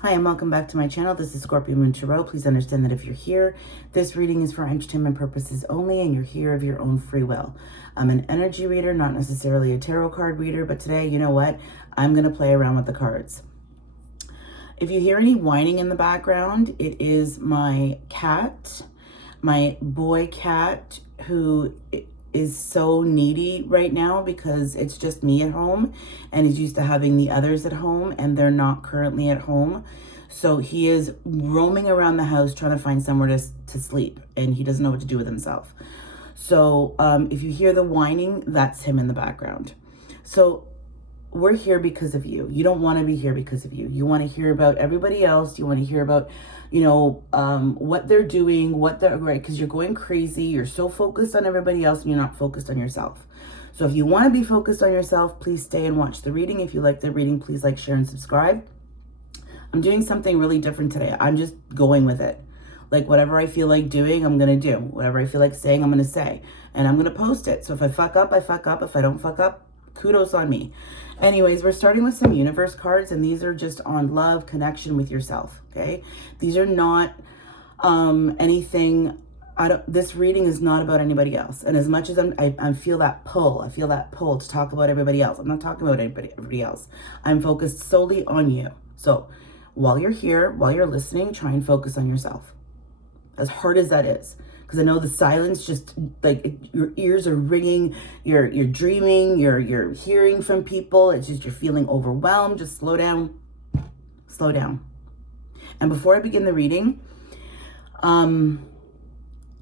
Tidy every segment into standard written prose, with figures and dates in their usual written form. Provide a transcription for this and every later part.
Hi, and welcome back to my channel. This is Scorpio Moon Tarot. Please understand that if you're here, this reading is for entertainment purposes only, and you're here of your own free will. I'm an energy reader, not necessarily a tarot card reader, but today, you know what? I'm going to play around with the cards. If you hear any whining in the background, it is my cat, my boy cat, who is so needy right now because it's just me at home and he's used to having the others at home and they're not currently at home. So he is roaming around the house trying to find somewhere to sleep, and he doesn't know what to do with himself. So if you hear the whining, that's him in the background. So we're here because of you. You don't want to be here because of you. You want to hear about everybody else. You want to hear about, what they're doing, what they're right, because you're going crazy. You're so focused on everybody else and you're not focused on yourself. So if you want to be focused on yourself, please stay and watch the reading. If you like the reading, please like, share, and subscribe. I'm doing something really different today. I'm just going with it. Like whatever I feel like doing, I'm going to do. Whatever I feel like saying, I'm going to say. And I'm going to post it. So if I fuck up, I fuck up. If I don't fuck up, kudos on me. Anyways, we're starting with some universe cards, and these are just on love, connection with yourself, okay? These are not anything, this reading is not about anybody else. And as much as I feel that pull, to talk about everybody else. I'm not talking about everybody else. I'm focused solely on you. So while you're here, while you're listening, try and focus on yourself. As hard as that is. Because I know the silence, just like your ears are ringing, you're dreaming, you're hearing from people. It's just you're feeling overwhelmed. Just slow down, slow down. And before I begin the reading,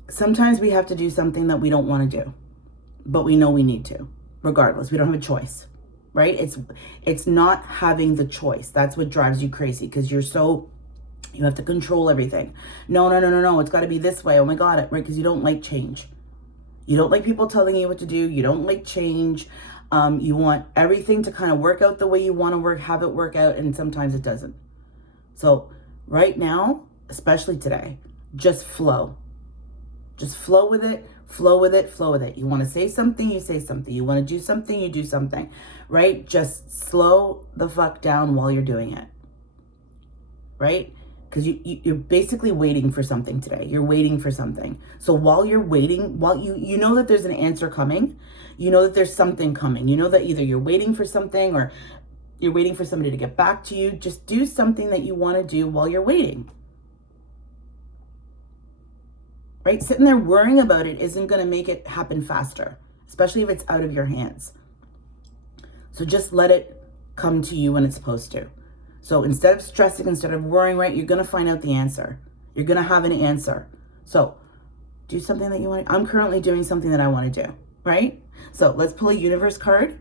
sometimes we have to do something that we don't want to do, but we know we need to. Regardless, we don't have a choice, right? It's not having the choice. That's what drives you crazy, because you have to control everything. No. It's got to be this way. Oh my God, right? Because you don't like change. You don't like people telling you what to do. You don't like change. You want everything to kind of work out the way you want to have it work out. And sometimes it doesn't. So right now, especially today, just flow. Just flow with it. Flow with it. Flow with it. You want to say something, you say something. You want to do something, you do something. Right? Just slow the fuck down while you're doing it. Right? Because you're basically waiting for something today. You're waiting for something. So while you're waiting, while you know that there's an answer coming, you know that there's something coming. You know that either you're waiting for something or you're waiting for somebody to get back to you. Just do something that you want to do while you're waiting. Right? Sitting there worrying about it isn't going to make it happen faster, especially if it's out of your hands. So just let it come to you when it's supposed to. So instead of stressing, instead of worrying, right, you're going to find out the answer. You're going to have an answer. So do something that you want. I'm currently doing something that I want to do, right? So let's pull a universe card.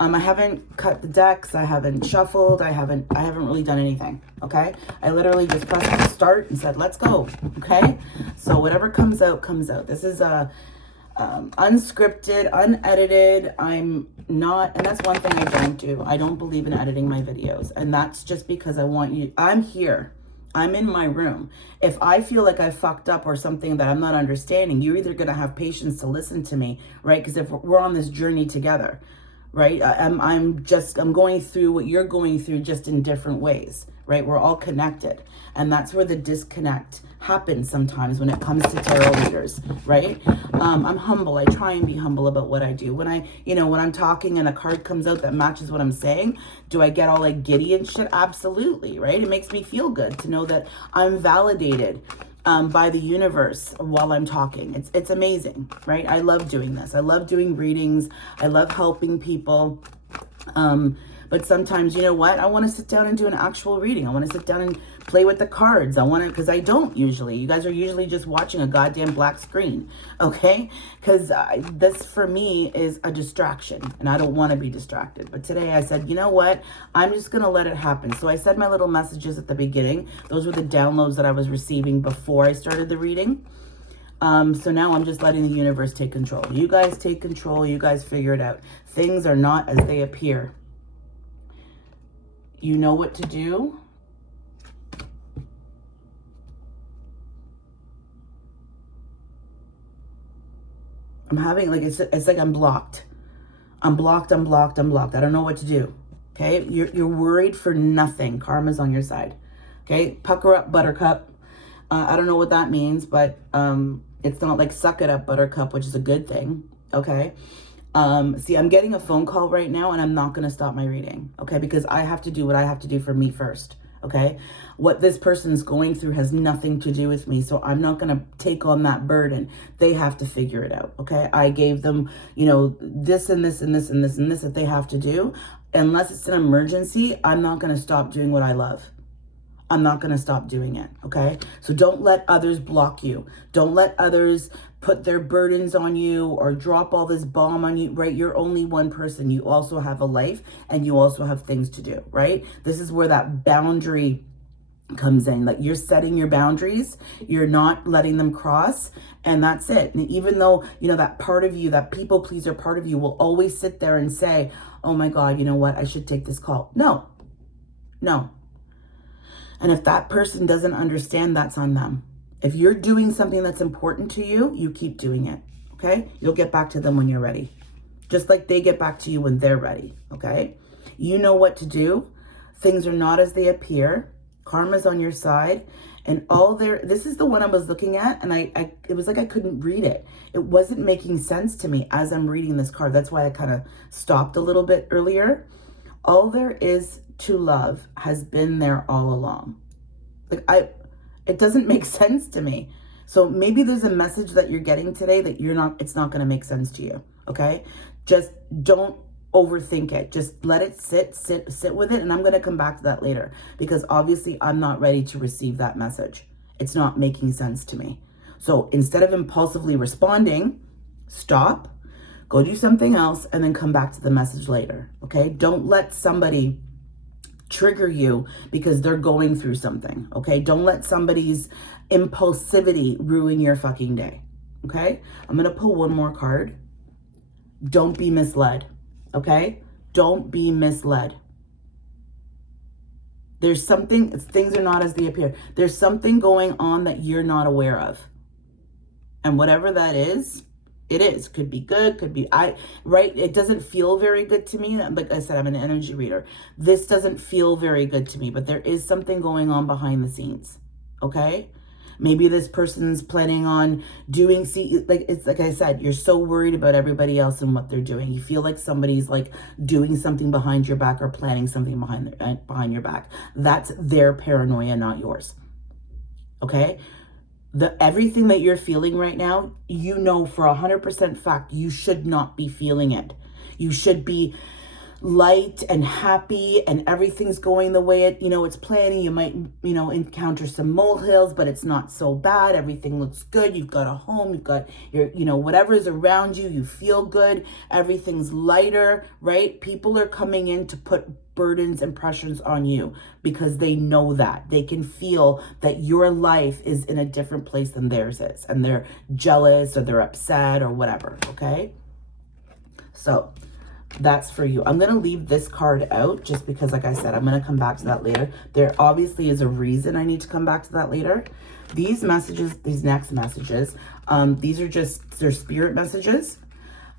I haven't cut the decks. I haven't shuffled. I haven't really done anything, okay? I literally just pressed start and said, let's go, okay? So whatever comes out, comes out. This is a unscripted, unedited. I'm not, and that's one thing I don't do. I don't believe in editing my videos. And that's just because I'm here. I'm in my room. If I feel like I fucked up or something that I'm not understanding, you're either going to have patience to listen to me, right? Because if we're on this journey together, right? I'm going through what you're going through, just in different ways, right? We're all connected. And that's where the disconnect happens sometimes when it comes to tarot readers, right? I'm humble. I try and be humble about what I do. When I'm talking and a card comes out that matches what I'm saying, do I get all like giddy and shit? Absolutely, right? It makes me feel good to know that I'm validated by the universe while I'm talking. It's amazing, right? I love doing this. I love doing readings. I love helping people. But sometimes, you know what? I want to sit down and do an actual reading. I want to sit down and play with the cards. Because I don't usually. You guys are usually just watching a goddamn black screen, okay? Because this, for me, is a distraction, and I don't want to be distracted. But today I said, you know what? I'm just going to let it happen. So I said my little messages at the beginning. Those were the downloads that I was receiving before I started the reading. So now I'm just letting the universe take control. You guys take control. You guys figure it out. Things are not as they appear. You know what to do. I'm having, like, it's like I'm blocked. I'm blocked. I don't know what to do. Okay? You're worried for nothing. Karma's on your side. Okay, pucker up, buttercup. I don't know what that means, but it's not like suck it up, buttercup, which is a good thing. Okay. See, I'm getting a phone call right now and I'm not going to stop my reading. Okay. Because I have to do what I have to do for me first. Okay. What this person's going through has nothing to do with me. So I'm not going to take on that burden. They have to figure it out. Okay. I gave them, you know, this and this and this and this and this that they have to do. Unless it's an emergency, I'm not going to stop doing what I love. I'm not going to stop doing it. Okay. So don't let others block you. Don't let others put their burdens on you or drop all this bomb on you, right? You're only one person. You also have a life and you also have things to do, right? This is where that boundary comes in. Like, you're setting your boundaries, you're not letting them cross, and that's it. And even though, you know, that part of you, that people pleaser part of you will always sit there and say, oh my God, you know what? I should take this call. No. And if that person doesn't understand, that's on them. If you're doing something that's important to you, you keep doing it, okay? You'll get back to them when you're ready. Just like they get back to you when they're ready, okay? You know what to do. Things are not as they appear. Karma's on your side. And this is the one I was looking at, and it was like I couldn't read it. It wasn't making sense to me as I'm reading this card. That's why I kind of stopped a little bit earlier. All there is to love has been there all along. Like, it doesn't make sense to me. So maybe there's a message that you're getting today that it's not going to make sense to you. Okay. Just don't overthink it. Just let it sit with it. And I'm going to come back to that later because obviously I'm not ready to receive that message. It's not making sense to me. So instead of impulsively responding, stop, go do something else, and then come back to the message later. Okay. Don't let somebody trigger you because they're going through something. Okay. Don't let somebody's impulsivity ruin your fucking day. Okay. I'm going to pull one more card. Don't be misled. Okay. Don't be misled. There's something, things are not as they appear. There's something going on that you're not aware of. And whatever that is, it is. Could be good, could be, right? It doesn't feel very good to me. Like I said, I'm an energy reader. This doesn't feel very good to me, but there is something going on behind the scenes. Okay? Maybe this person's planning on doing, it's like I said, you're so worried about everybody else and what they're doing. You feel like somebody's like doing something behind your back or planning something behind your back. That's their paranoia, not yours. Okay? Everything that you're feeling right now, you know for 100% fact, you should not be feeling it. You should be light and happy and everything's going the way it's planning. You might, encounter some molehills, but it's not so bad. Everything looks good. You've got a home, you've got your, whatever's around you, you feel good. Everything's lighter, right? People are coming in to put burdens and pressures on you because they know that they can feel that your life is in a different place than theirs is, and they're jealous or they're upset or whatever. Okay. So that's for you. I'm going to leave this card out just because, like I said, I'm going to come back to that later. There obviously is a reason I need to come back to that later. These messages, these next messages, these are just, they're spirit messages.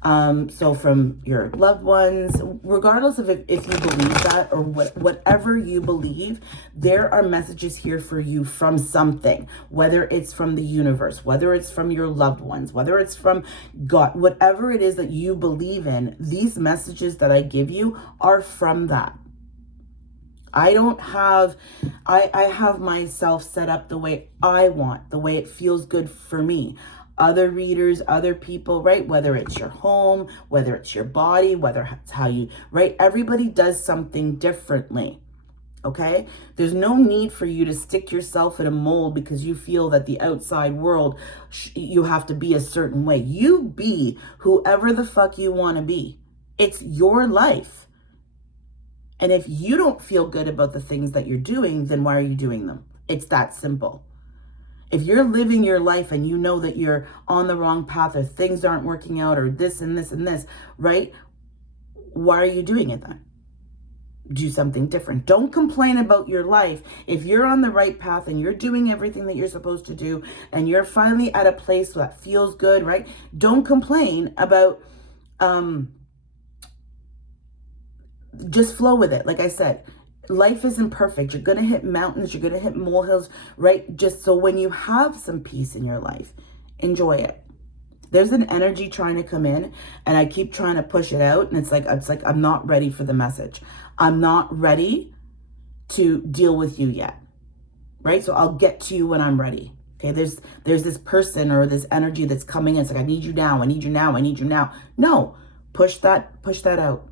So from your loved ones, regardless of if you believe that or whatever you believe, there are messages here for you from something, whether it's from the universe, whether it's from your loved ones, whether it's from God, whatever it is that you believe in, these messages that I give you are from that. I have myself set up the way I want, the way it feels good for me. Other readers, other people, right? Whether it's your home, whether it's your body, whether it's how you, right? Everybody does something differently, okay? There's no need for you to stick yourself in a mold because you feel that the outside world, you have to be a certain way. You be whoever the fuck you want to be. It's your life. And if you don't feel good about the things that you're doing, then why are you doing them? It's that simple. If you're living your life and you know that you're on the wrong path or things aren't working out or this and this and this, right? Why are you doing it then? Do something different. Don't complain about your life. If you're on the right path and you're doing everything that you're supposed to do and you're finally at a place that feels good, right? Don't complain about, just flow with it. Like I said, life isn't perfect. You're going to hit mountains. You're going to hit molehills, right? Just so when you have some peace in your life, enjoy it. There's an energy trying to come in, and I keep trying to push it out. And it's like, I'm not ready for the message. I'm not ready to deal with you yet, right? So I'll get to you when I'm ready. Okay, there's this person or this energy that's coming in. It's like, I need you now, I need you now, I need you now. No, push that out.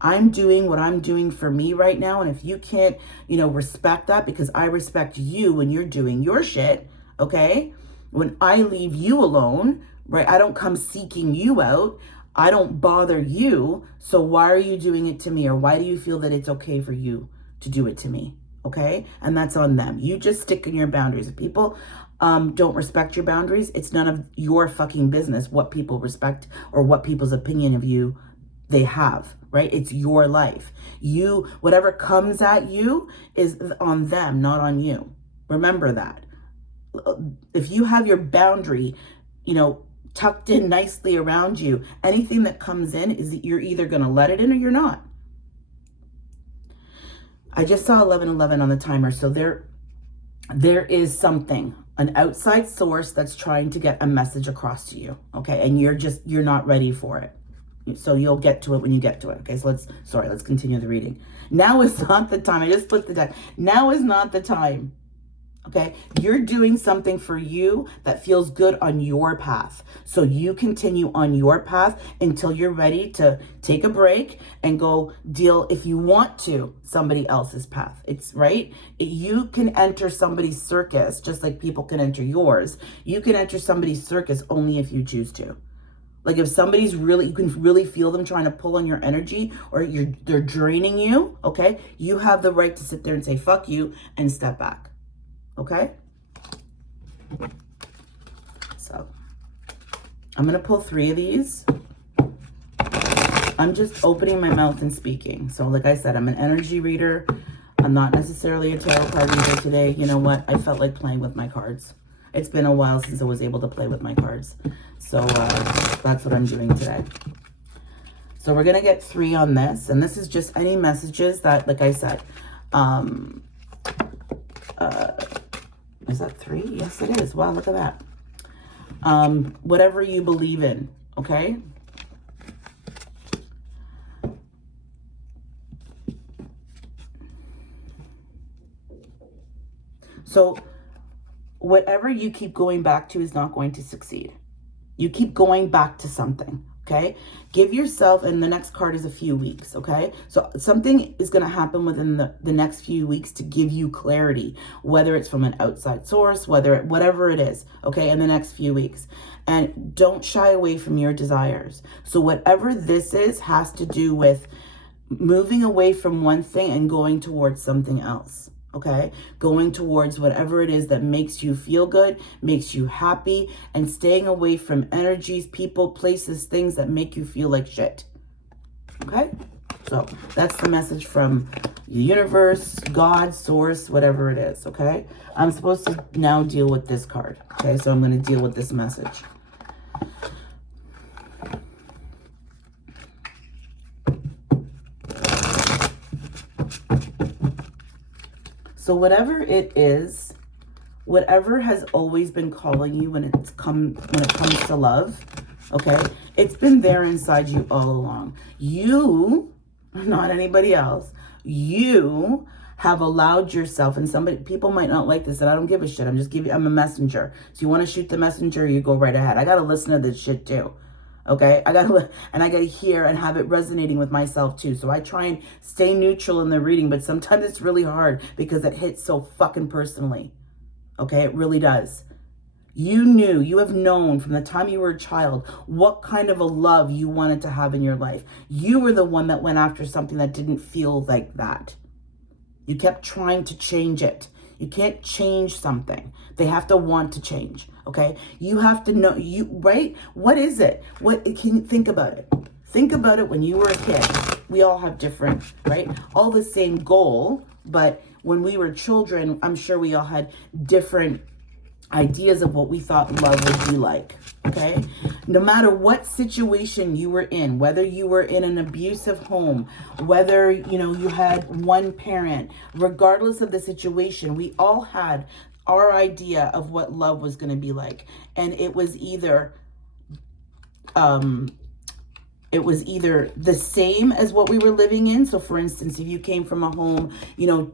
I'm doing what I'm doing for me right now. And if you can't, respect that, because I respect you when you're doing your shit, okay? When I leave you alone, right? I don't come seeking you out. I don't bother you. So why are you doing it to me? Or why do you feel that it's okay for you to do it to me? Okay? And that's on them. You just stick in your boundaries. If people don't respect your boundaries, it's none of your fucking business what people respect or what people's opinion of you they have, right? It's your life. Whatever comes at you is on them, not on you. Remember that. If you have your boundary, tucked in nicely around you, anything that comes in is that you're either going to let it in or you're not. I just saw 11:11 on the timer. So there is something, an outside source that's trying to get a message across to you. Okay. And you're not ready for it. So you'll get to it when you get to it. Okay, so let's continue the reading. Now is not the time. I just split the deck. Now is not the time. Okay, you're doing something for you that feels good on your path. So you continue on your path until you're ready to take a break and go deal, if you want to, somebody else's path. It's right. You can enter somebody's circus just like people can enter yours. You can enter somebody's circus only if you choose to. Like if somebody's you can really feel them trying to pull on your energy, or they're draining you, okay? You have the right to sit there and say, fuck you, and step back, okay? So I'm going to pull 3 of these. I'm just opening my mouth and speaking. So like I said, I'm an energy reader. I'm not necessarily a tarot card reader today. You know what? I felt like playing with my cards. It's been a while since I was able to play with my cards. So that's what I'm doing today. So we're going to get 3 on this. And this is just any messages that, like I said, is that 3? Yes, it is. Wow, look at that. Whatever you believe in, okay? So whatever you keep going back to is not going to succeed. You keep going back to something, okay? Give yourself, and the next card is a few weeks, okay? So something is going to happen within the next few weeks to give you clarity, whether it's from an outside source, whatever it is, okay, in the next few weeks. And don't shy away from your desires. So whatever this is has to do with moving away from one thing and going towards something else. Okay, going towards whatever it is that makes you feel good, makes you happy, and staying away from energies, people, places, things that make you feel like shit. Okay, so that's the message from the universe, God, source, whatever it is. Okay, I'm supposed to now deal with this card. Okay, so I'm going to deal with this message. So whatever it is, whatever has always been calling you when it comes to love, okay, it's been there inside you all along. You, not anybody else, you have allowed yourself, and people might not like this, and I don't give a shit. I'm a messenger. So you want to shoot the messenger, you go right ahead. I got to listen to this shit too. Okay, I gotta hear and have it resonating with myself too. So I try and stay neutral in the reading, but sometimes it's really hard because it hits so fucking personally. Okay, it really does. You have known from the time you were a child what kind of a love you wanted to have in your life. You were the one that went after something that didn't feel like that. You kept trying to change it. You can't change something. They have to want to change, okay? You have to know, right? What is it? Can you think about it? Think about it when you were a kid. We all have different, right? All the same goal, but when we were children, I'm sure we all had different ideas of what we thought love would be like. Okay, no matter what situation you were in, whether you were in an abusive home, whether you had one parent, regardless of the situation, we all had our idea of what love was going to be like. And it was either the same as what we were living in. So for instance, if you came from a home,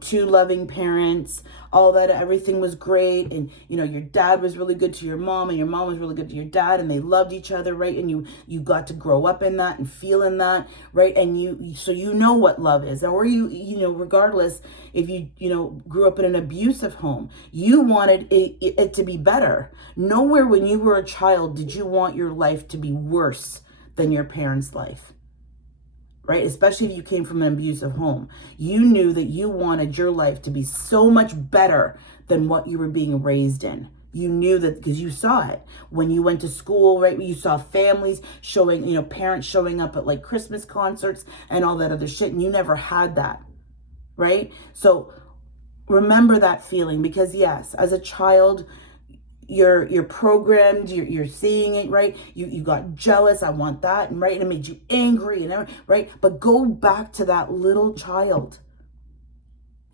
two loving parents, all that, everything was great. And, your dad was really good to your mom and your mom was really good to your dad and they loved each other, right? And you got to grow up in that and feel in that, right? And so what love is. Or regardless, if you grew up in an abusive home, you wanted it to be better. Nowhere when you were a child did you want your life to be worse than your parents' life, right? Especially if you came from an abusive home. You knew that you wanted your life to be so much better than what you were being raised in. You knew that because you saw it when you went to school, right? You saw families showing, parents showing up at like Christmas concerts and all that other shit. And you never had that, right? So remember that feeling, because yes, as a child, you're programmed, you're seeing it, right? You got jealous, I want that, and right, and it made you angry, and everything, right? But go back to that little child.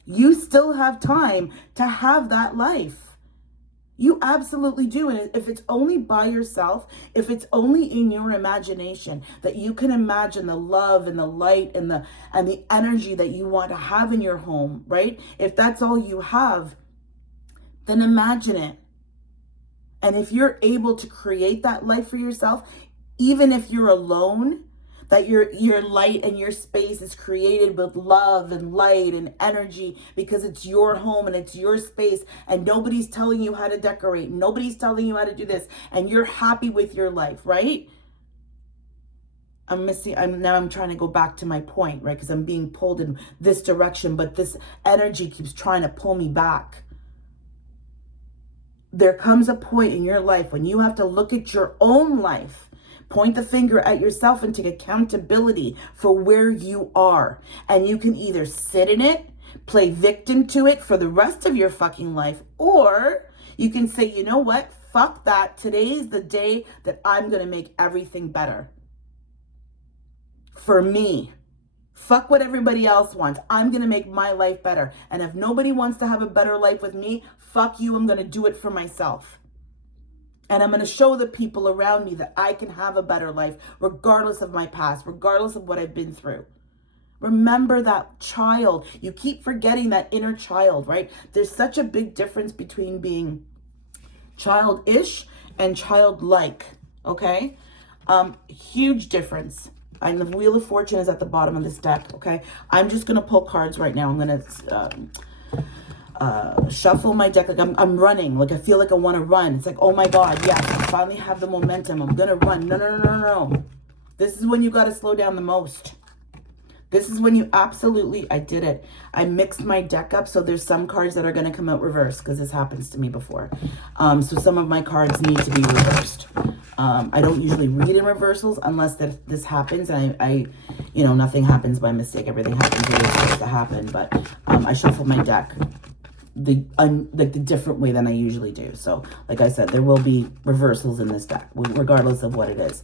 You still have time to have that life. You absolutely do. And if it's only by yourself, if it's only in your imagination that you can imagine the love and the light and the energy that you want to have in your home, right? If that's all you have, then imagine it. And if you're able to create that life for yourself, even if you're alone, that your light and your space is created with love and light and energy, because it's your home and it's your space, and nobody's telling you how to decorate, nobody's telling you how to do this, and you're happy with your life, right? I'm trying to go back to my point, right? Because I'm being pulled in this direction, but this energy keeps trying to pull me back. There comes a point in your life when you have to look at your own life, point the finger at yourself, and take accountability for where you are. And you can either sit in it, play victim to it for the rest of your fucking life, or you can say, you know what? Fuck that. Today is the day that I'm going to make everything better. For me. Fuck what everybody else wants. I'm going to make my life better. And if nobody wants to have a better life with me, fuck you. I'm going to do it for myself. And I'm going to show the people around me that I can have a better life, regardless of my past, regardless of what I've been through. Remember that child. You keep forgetting that inner child, right? There's such a big difference between being childish and childlike, okay? Huge difference. And the Wheel of Fortune is at the bottom of this deck, okay? I'm just going to pull cards right now. I'm going to shuffle my deck. Like I'm running. Like I feel like I want to run. It's like, oh my God, yes, I finally have the momentum. I'm going to run. No. This is when you got to slow down the most. This is when you absolutely, I did it. I mixed my deck up, so there's some cards that are going to come out reversed, because this happens to me before. So some of my cards need to be reversed. I don't usually read in reversals unless this happens, and I nothing happens by mistake. Everything happens the way it's supposed to happen. But I shuffle my deck the different way than I usually do. So, like I said, there will be reversals in this deck, regardless of what it is.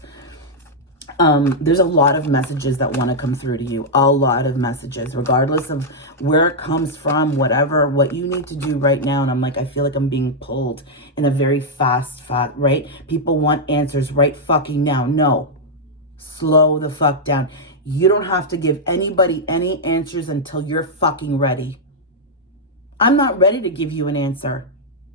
There's a lot of messages that want to come through to you, a lot of messages, regardless of where it comes from, what you need to do right now. And I'm like, I feel like I'm being pulled in a very fast, right? People want answers right fucking now. No, slow the fuck down. You don't have to give anybody any answers until you're fucking ready. I'm not ready to give you an answer,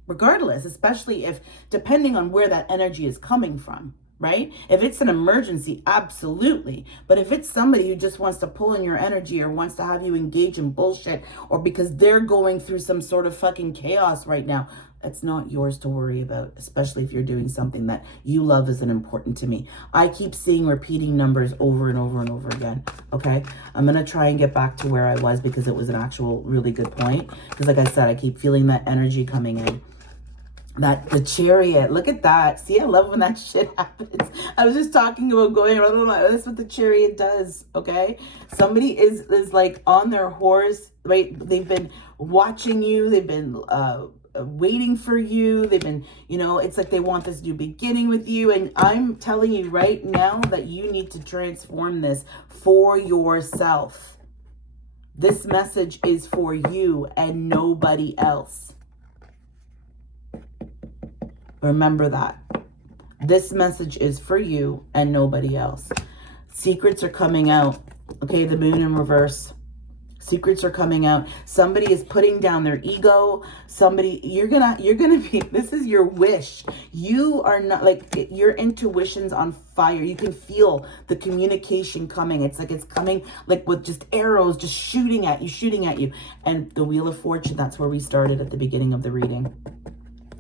regardless, especially if, depending on where that energy is coming from. Right? If it's an emergency, absolutely. But if it's somebody who just wants to pull in your energy or wants to have you engage in bullshit, or because they're going through some sort of fucking chaos right now, it's not yours to worry about, especially if you're doing something that you love isn't important to me. I keep seeing repeating numbers over and over and over again. Okay? I'm going to try and get back to where I was, because it was an actual really good point. Because like I said, I keep feeling that energy coming in. That the Chariot, look at that. See, I love when that shit happens. I was just talking about going, that's what the Chariot does, okay? Somebody is like on their horse, right? They've been watching you. They've been waiting for you. They've been, it's like they want this new beginning with you. And I'm telling you right now that you need to transform this for yourself. This message is for you and nobody else. Remember that. This message is for you and nobody else. Secrets are coming out. Okay, the moon in reverse. Secrets are coming out. Somebody is putting down their ego. You're gonna be, this is your wish. You are not, like, your intuition's on fire. You can feel the communication coming. It's like it's coming like with just arrows just shooting at you. And the Wheel of Fortune, that's where we started at the beginning of the reading.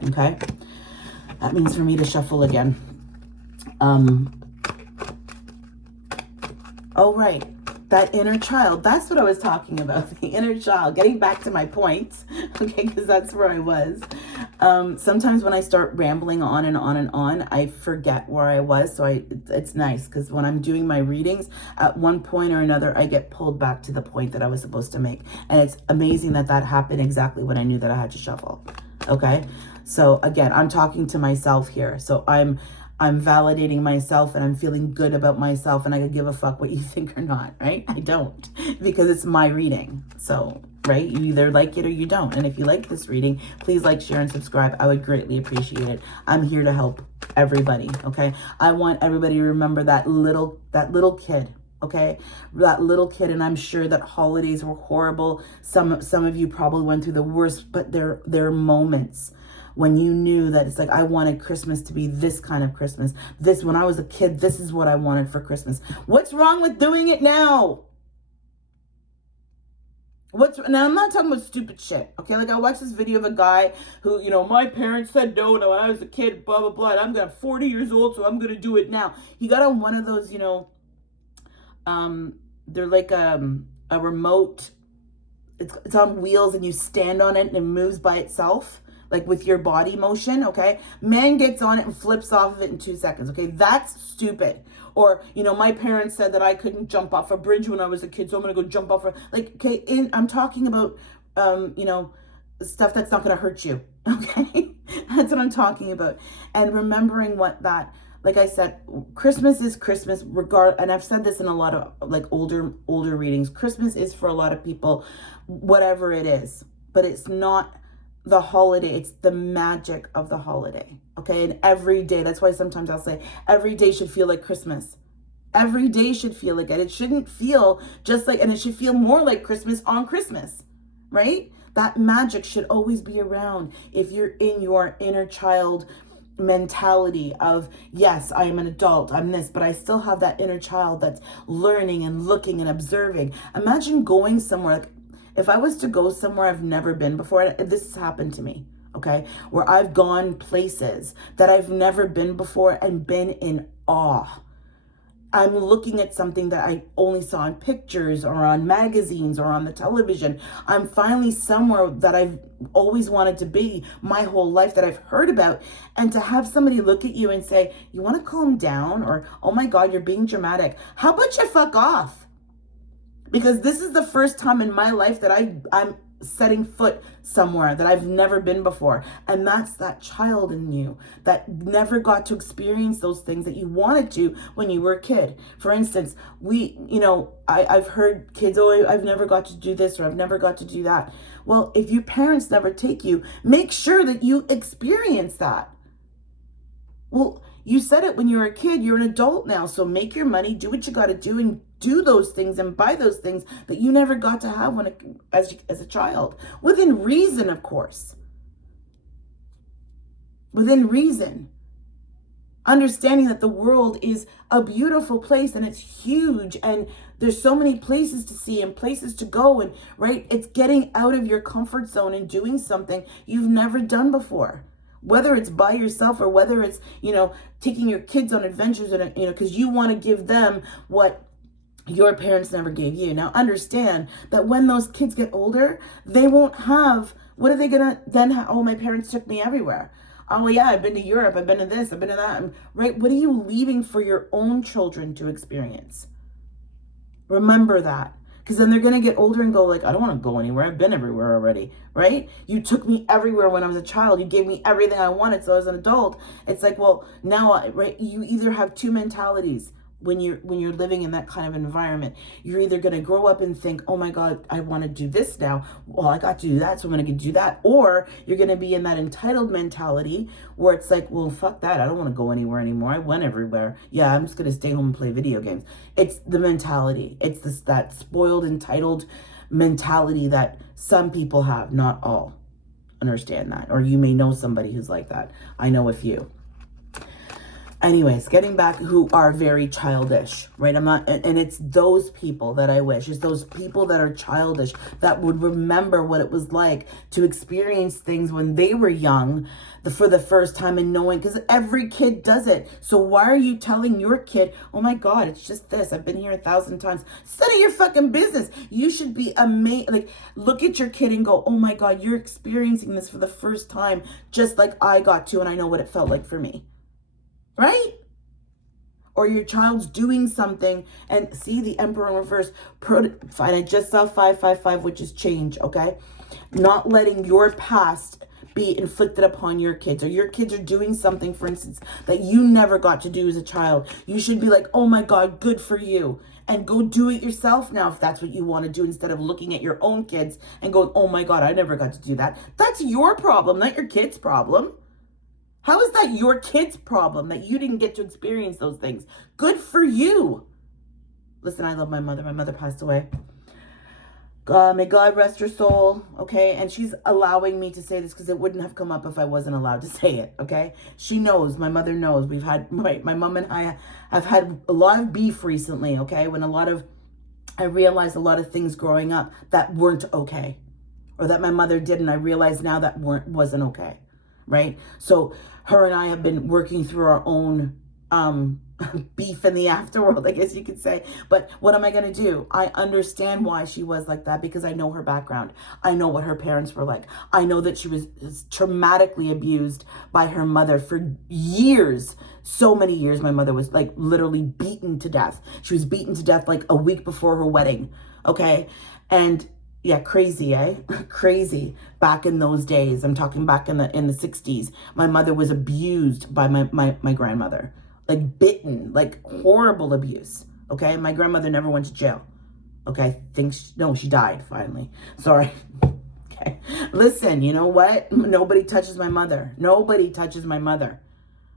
Okay? That means for me to shuffle again. Oh, right. That inner child. That's what I was talking about. The inner child. Getting back to my point. Okay, because that's where I was. Sometimes when I start rambling on and on and on, I forget where I was. So it's nice because when I'm doing my readings, at one point or another, I get pulled back to the point that I was supposed to make. And it's amazing that that happened exactly when I knew that I had to shuffle. Okay. So again, I'm talking to myself here. So I'm validating myself and I'm feeling good about myself, and I could give a fuck what you think or not, right? I don't, because it's my reading. So, right? You either like it or you don't. And if you like this reading, please like, share, and subscribe. I would greatly appreciate it. I'm here to help everybody, okay? I want everybody to remember that little kid. Okay, that little kid. And I'm sure that holidays were horrible. Some of you probably went through the worst, but there are moments when you knew that it's like, I wanted Christmas to be this kind of Christmas. When I was a kid, this is what I wanted for Christmas. What's wrong with doing it now? Now, I'm not talking about stupid shit, okay? Like, I watched this video of a guy who, my parents said no when I was a kid, blah, blah, blah, and I'm 40 years old, so I'm going to do it now. He got on one of those, they're like a remote, it's on wheels, and you stand on it and it moves by itself, like with your body motion, okay? Man gets on it and flips off of it in 2 seconds, okay? That's stupid. Or, my parents said that I couldn't jump off a bridge when I was a kid, so I'm gonna go jump off okay, I'm talking about, stuff that's not gonna hurt you, okay? That's what I'm talking about. And remembering what that, like I said, Christmas is Christmas, and I've said this in a lot of like older readings. Christmas is for a lot of people, whatever it is, but it's not the holiday. It's the magic of the holiday. Okay. And every day, that's why sometimes I'll say every day should feel like Christmas. Every day should feel like it. It shouldn't feel just like, and it should feel more like Christmas on Christmas, right? That magic should always be around. If you're in your inner child mentality of, yes, I am an adult, I'm this, but I still have that inner child that's learning and looking and observing. Imagine going somewhere, like if I was to go somewhere I've never been before, this has happened to me, okay, where I've gone places that I've never been before and been in awe. I'm looking at something that I only saw in pictures or on magazines or on the television. I'm finally somewhere that I've always wanted to be my whole life, that I've heard about. And to have somebody look at you and say, you want to calm down? Or, oh my God, you're being dramatic. How about you fuck off? Because this is the first time in my life that I'm setting foot somewhere that I've never been before. And that's that child in you that never got to experience those things that you wanted to when you were a kid. For instance, I've heard kids, oh, I've never got to do this or I've never got to do that. Well, if your parents never take you, make sure that you experience that. Well, you said it when you were a kid, you're an adult now. So make your money, do what you got to do, and do those things and buy those things that you never got to have as a child. Within reason, of course. Within reason. Understanding that the world is a beautiful place and it's huge and there's so many places to see and places to go, and right, it's getting out of your comfort zone and doing something you've never done before. Whether it's by yourself or whether it's, taking your kids on adventures and, because you want to give them what your parents never gave you. Now, understand that when those kids get older, they won't have, what are they going to then have? Oh, my parents took me everywhere. Oh, yeah, I've been to Europe. I've been to this. I've been to that. Right? What are you leaving for your own children to experience? Remember that. Because then they're going to get older and go like, I don't want to go anywhere. I've been everywhere already, right? You took me everywhere when I was a child. You gave me everything I wanted. So as an adult, it's like, well, now, right, you either have two mentalities when you're living in that kind of environment. You're either going to grow up and think, oh my God, I want to do this now. Well, I got to do that, so I'm going to do that. Or you're going to be in that entitled mentality where it's like, well, fuck that. I don't want to go anywhere anymore. I went everywhere. Yeah, I'm just going to stay home and play video games. It's the mentality. It's that spoiled, entitled mentality that some people have, not all. Understand that. Or you may know somebody who's like that. I know a few. Anyways, getting back, who are very childish, right? And it's those people that I wish. It's those people that are childish, that would remember what it was like to experience things when they were young for the first time, and knowing, because every kid does it. So why are you telling your kid, oh my God, it's just this, I've been here 1,000 times. It's none of your fucking business. You should be amazed. Like, look at your kid and go, oh my God, you're experiencing this for the first time, just like I got to, and I know what it felt like for me. Right? Or your child's doing something and see the Emperor in reverse. Fine, I just saw 555, which is change, okay? Not letting your past be inflicted upon your kids, or your kids are doing something, for instance, that you never got to do as a child. You should be like, oh my God, good for you. And go do it yourself now if that's what you want to do, instead of looking at your own kids and going, oh my God, I never got to do that. That's your problem, not your kid's problem. How is that your kid's problem that you didn't get to experience those things? Good for you. Listen, I love my mother. My mother passed away. May God rest her soul, okay? And she's allowing me to say this because it wouldn't have come up if I wasn't allowed to say it, okay? She knows. My mother knows. We've had, my mom and I have had a lot of beef recently, okay? I realized a lot of things growing up that weren't okay, or that my mother did, and I realize now that wasn't okay. Right? So her and I have been working through our own beef in the afterworld, I guess you could say. But what am I going to do? I understand why she was like that, because I know her background. I know what her parents were like. I know that she was traumatically abused by her mother for years. So many years. My mother was like literally beaten to death. She was beaten to death like a week before her wedding. Okay. And yeah, crazy, eh? Crazy. Back in those days, I'm talking back in the 60s, my mother was abused by my grandmother. Like bitten, like horrible abuse. Okay, my grandmother never went to jail. Okay, no, she died finally. Sorry. Okay, listen, you know what? Nobody touches my mother. Nobody touches my mother.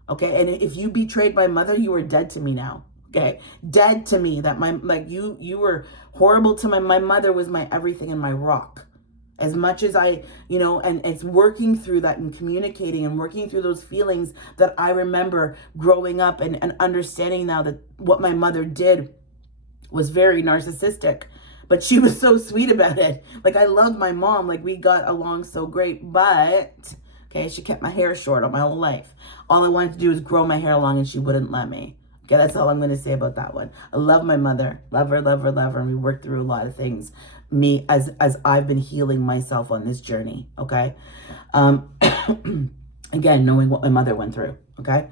Okay, and if you betrayed my mother, you are dead to me now. Okay, dead to me. That you were horrible to my mother was my everything and my rock. As much as I, and it's working through that and communicating and working through those feelings that I remember growing up, and understanding now that what my mother did was very narcissistic, but she was so sweet about it. Like, I loved my mom. Like, we got along so great, but okay, she kept my hair short all my whole life. All I wanted to do was grow my hair long, and she wouldn't let me. Okay, that's all I'm going to say about that one. I love my mother. Love her, love her, love her. And we worked through a lot of things. Me, as I've been healing myself on this journey, okay? Again, knowing what my mother went through, okay?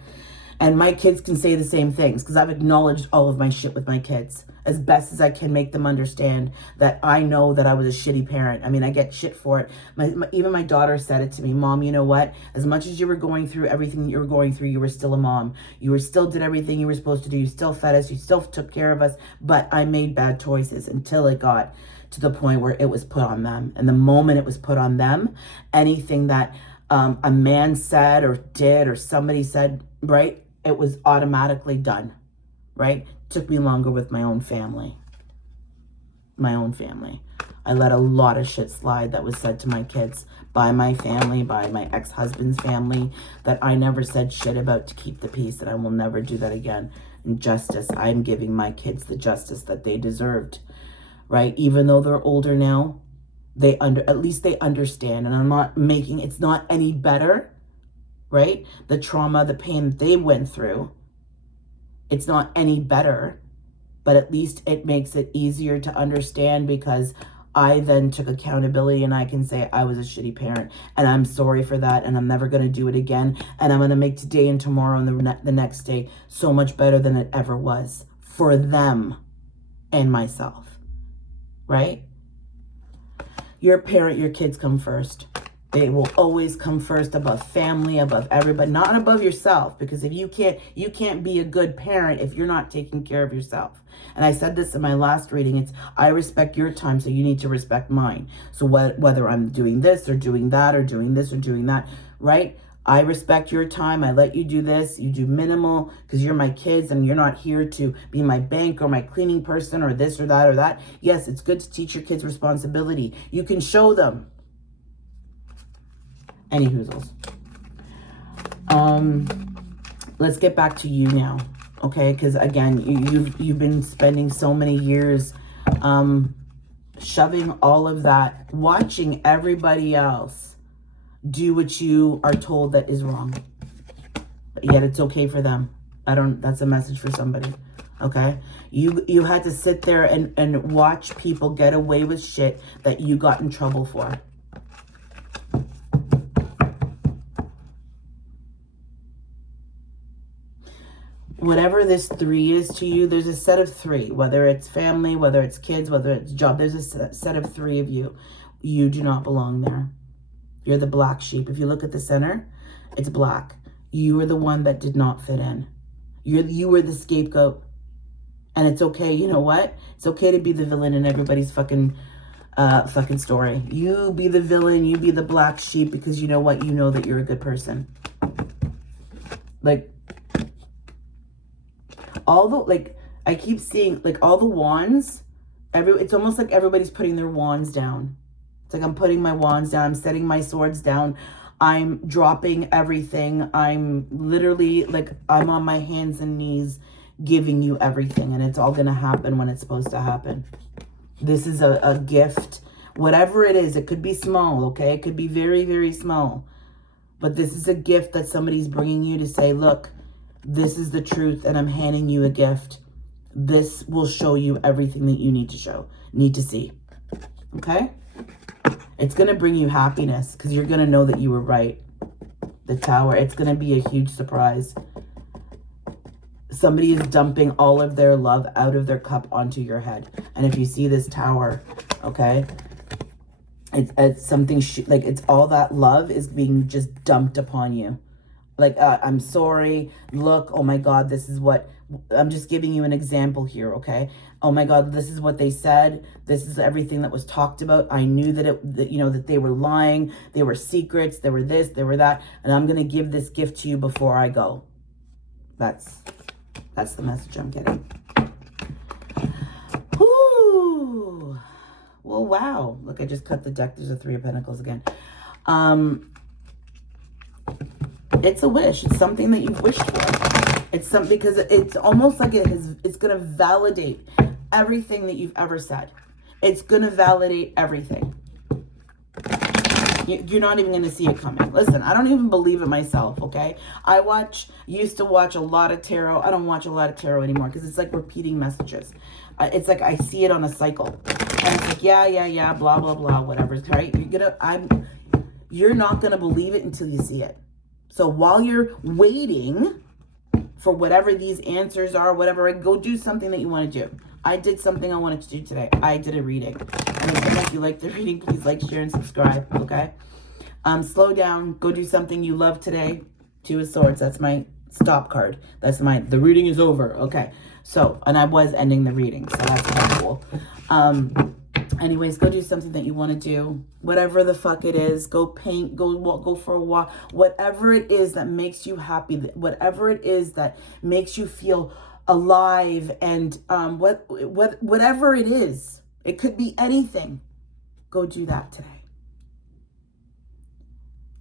And my kids can say the same things, because I've acknowledged all of my shit with my kids as best as I can, make them understand that I know that I was a shitty parent. I mean, I get shit for it. Even my daughter said it to me, Mom, you know what? As much as you were going through everything that you were going through, you were still a mom. Still did everything you were supposed to do. You still fed us. You still took care of us. But I made bad choices until it got to the point where it was put on them. And the moment it was put on them, anything that a man said or did or somebody said, right, it was automatically done, right? Took me longer with my own family. I let a lot of shit slide that was said to my kids by my family, by my ex-husband's family, that I never said shit about to keep the peace, and I will never do that again. And justice, I'm giving my kids the justice that they deserved, right? Even though they're older now, at least they understand, and I'm not making, it's not any better, right? The trauma, the pain that they went through, it's not any better, but at least it makes it easier to understand, because I then took accountability, and I can say I was a shitty parent, and I'm sorry for that, and I'm never going to do it again, and I'm going to make today and tomorrow and the next day so much better than it ever was for them and myself, right? You're a parent, your kids come first. They will always come first above family, above everybody, not above yourself. Because if you can't be a good parent if you're not taking care of yourself. And I said this in my last reading. It's, I respect your time, so you need to respect mine. So whether I'm doing this or doing that or doing this or doing that, right? I respect your time. I let you do this. You do minimal because you're my kids and you're not here to be my bank or my cleaning person or this or that or that. Yes, it's good to teach your kids responsibility. You can show them. Any hoozles. Let's get back to you now, okay? Because again, you've been spending so many years shoving all of that, watching everybody else do what you are told that is wrong, but yet it's okay for them. That's a message for somebody, okay? You had to sit there and watch people get away with shit that you got in trouble for. Whatever this 3 is to you, there's a set of 3, whether it's family, whether it's kids, whether it's job, there's a set of 3 of you. You do not belong there. You're the black sheep. If you look at the center, it's black. You were the one that did not fit in. You were the scapegoat. And it's okay. You know what? It's okay to be the villain in everybody's fucking story. You be the villain. You be the black sheep because you know what? You know that you're a good person. Like, I keep seeing, like, all the wands, it's almost like everybody's putting their wands down. It's like I'm putting my wands down, I'm setting my swords down, I'm dropping everything, I'm literally, like, I'm on my hands and knees giving you everything, and it's all gonna happen when it's supposed to happen. This is a gift, whatever it is. It could be small, okay? It could be very, very small, but this is a gift that somebody's bringing you to say, look, this is the truth, and I'm handing you a gift. This will show you everything that you need to see. Okay? It's going to bring you happiness because you're going to know that you were right. The Tower. It's going to be a huge surprise. Somebody is dumping all of their love out of their cup onto your head. And if you see this Tower, okay, it's something, like, it's all that love is being just dumped upon you. Like, I'm sorry, look, oh my God, this is what, I'm just giving you an example here, okay? Oh my God, this is what they said. This is everything that was talked about. I knew that they were lying. They were secrets. They were this, they were that. And I'm going to give this gift to you before I go. That's the message I'm getting. Whew. Well, wow. Look, I just cut the deck. There's a 3 of Pentacles again. It's a wish. It's something that you've wished for. It's something, because it's almost like it's going to validate everything that you've ever said. It's going to validate everything. You're not even going to see it coming. Listen, I don't even believe it myself, okay? Used to watch a lot of tarot. I don't watch a lot of tarot anymore because it's like repeating messages. It's like I see it on a cycle. And it's like, yeah, blah, blah, blah, whatever, right? You're not going to believe it until you see it. So while you're waiting for whatever these answers are, whatever, go do something that you want to do. I did something I wanted to do today. I did a reading. And if you like the reading, please like, share, and subscribe, okay? Slow down. Go do something you love today. 2 of Swords. That's my stop card. The reading is over. Okay. So, and I was ending the reading, so that's kind of cool. Anyways, go do something that you want to do. Whatever the fuck it is. Go paint, go walk, go for a walk. Whatever it is that makes you happy. Whatever it is that makes you feel alive, and whatever it is. It could be anything. Go do that today.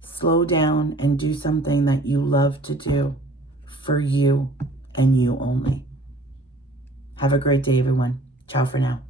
Slow down and do something that you love to do for you and you only. Have a great day, everyone. Ciao for now.